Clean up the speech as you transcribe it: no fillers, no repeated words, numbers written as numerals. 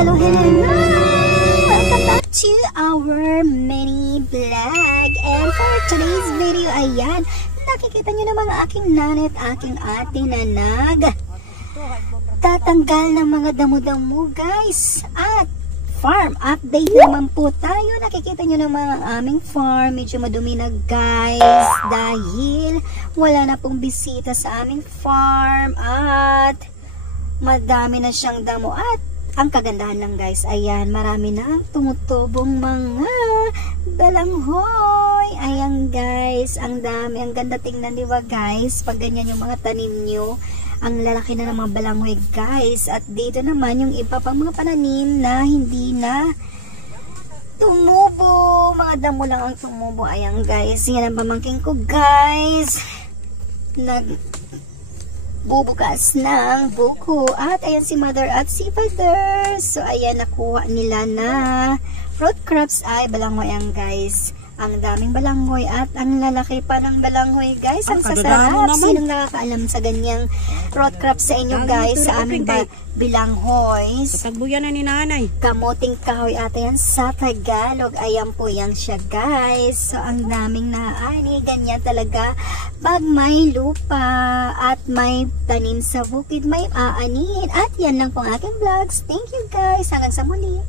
hello! Welcome back to our mini vlog. And for today's video, ayan, nakikita nyo naman ang aking nanay at aking ate na tatanggal ng mga damo-damo, guys. At farm update naman po tayo. Nakikita nyo naman ang aming farm. Medyo madumi na, guys, dahil wala na pong bisita sa aming farm at madami na siyang damo. At ang kagandahan lang, guys, ayan, marami na tumutubong mga balanghoy. Ayan, guys, ang dami, ang ganda tingnan, diba, guys, pag ganyan yung mga tanim nyo. Ang lalaki na ng mga balanghoy, guys. At dito naman yung iba pang mga pananim na hindi na tumubo. Mga damo lang ang tumubo. Ayan, guys, yan ang pamangking ko, guys. Bubukas ng buko. At ayan si mother at si father. So ayan, nakuha nila na fruit crops ay balanghoy, ang guys. Ang daming balanghoy at ang lalaki pa ng balanghoy, guys. Ang sasarap. Sinong nakakaalam sa ganyang fruit crops sa inyo, guys? Sa aming bilanghoy. Tagbuyan na ni nanay. Kamuting kahoy ata yan sa Tagalog. Ayan po yan siya, guys. So ang daming naani. Ganyan talaga. Pag may lupa at may tanim sa bukid, may aanihin. At yan lang po ang aking vlogs. Thank you, guys. Hanggang sa muli.